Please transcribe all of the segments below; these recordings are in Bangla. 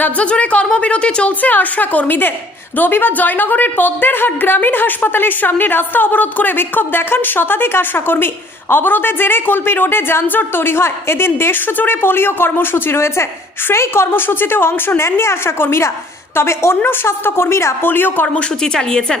রাজ্য জুড়ে কর্মবিরতি চলছে আশা কর্মীদের। রবিবার জয়নগরের পদ্মেরহাট গ্রামীণ হাসপাতালের সামনে রাস্তা অবরোধ করে বিক্ষোভ দেখান শতাধিক আশাকর্মী অবরোধের জেরে কুলপি রোডে যানজট তৈরি হয়। এদিন দেশ জুড়ে পোলিও কর্মসূচি রয়েছে। সেই কর্মসূচিতেও অংশ নেননি আশাকর্মীরা তবে অন্য স্বাস্থ্যকর্মীরা পোলিও কর্মসূচি চালিয়েছেন।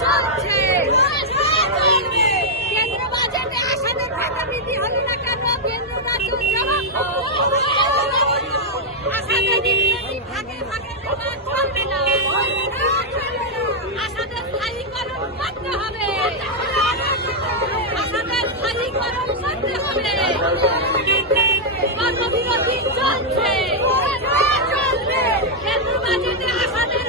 চলছে কেন্দ্র বাজেটে আসাদের ভাতা বৃদ্ধি হলো না কেন কেন্দ্র রাজ্য জবাব আসাদের বৃদ্ধি ভাগে ভাগে দেওয়া চলবে না আসাদের স্থায়ীকরণ করতে হবে আসামের স্থায়ীকরণ করতে হবে কর্মবিরতি চলছে কেন্দ্র বাজেটে আসামের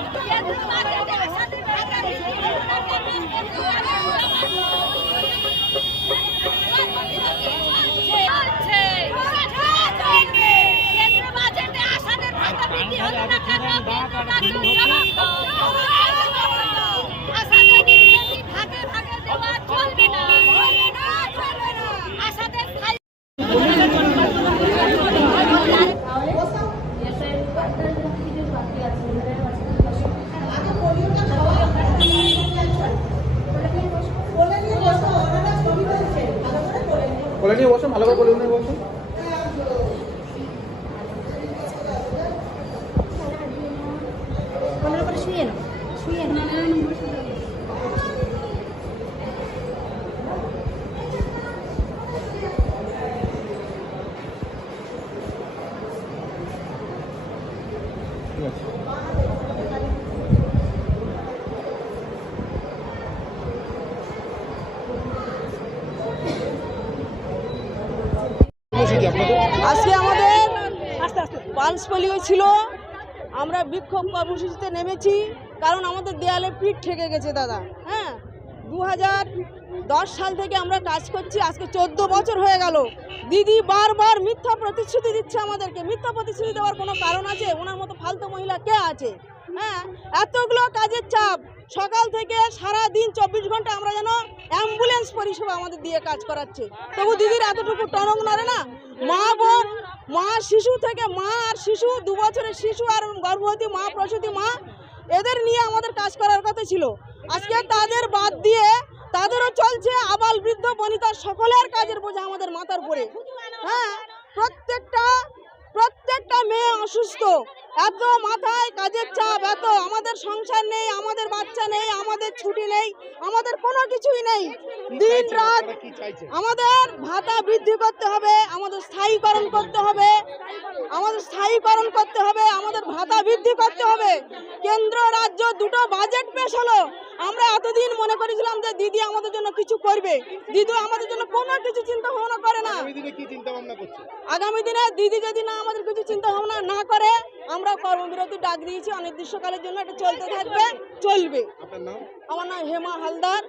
Thank you. বলে নিয়ে বসো ভালো করে বলে নিয়ে বসো আজকে আমাদের পালস পোলিও ছিল। আমরা বিক্ষোভ কর্মসূচিতে নেমেছি, কারণ আমাদের দেয়ালে পিঠ ঠেকে গেছে দাদা হ্যাঁ? দু দশ সাল থেকে আমরা কাজ করছি, আজকে চোদ্দ বছর হয়ে গেল। দিদি বারবার মিথ্যা প্রতিশ্রুতি দিচ্ছে আমাদেরকে। মিথ্যা প্রতিশ্রুতি দেওয়ার কোনো কারণ আছে? ওনার মতো ফালতু মহিলা কে আছে? হ্যাঁ? এতগুলো কাজের চাপ, সকাল থেকে সারা দিন চব্বিশ ঘণ্টা আমরা যেন অ্যাম্বুলেন্স পরিষেবা আমাদের দিয়ে কাজ করাচ্ছে। তবু দিদির এতটুকু টনক নড়ে না। মা বোন, মা শিশু থেকে মা আর শিশু, দু বছরের শিশু আর গর্ভবতী মা, প্রসূতি মা, এদের নিয়ে আমাদের কাজ করার কথা ছিল। আজকে তাদের বাদ দিয়ে তাদেরও চলছে আবাল বৃদ্ধ বনিতা সকলের কাজের বোঝা আমাদের মাথার উপরে। হ্যাঁ প্রত্যেকটা প্রত্যেকটা মেয়ে অসুস্থ। এত মাথায় কাজের চাপ এত আমাদের সংসার নেই আমাদের বাচ্চা নেই আমাদের ছুটি নেই আমাদের কোনো কিছুই নেই। দিন রাত আমাদের ভাতা বৃদ্ধি করতে হবে আমাদের স্থায়ীকরণ করতে হবে আমাদের স্থায়ীকরণ করতে হবে আমাদের ভাতা বৃদ্ধি করতে হবে। কেন্দ্র রাজ্য দুটো বাজেট পেশ হলো। আমরা এতদিন মনে করেছিলাম যে দিদি আমাদের জন্য কিছু করবে। দিদি আমাদের জন্য কোনো কিছু চিন্তা ভাবনা করে না। আগামী দিনে দিদি যদি না আমাদের কিছু চিন্তা ভাবনা না করে আমরা কর্মবিরতি ডাক দিয়েছি অনির্দিষ্টকালের জন্য এটা চলতে থাকবে চলবে। আমার নাম হেমা হালদার।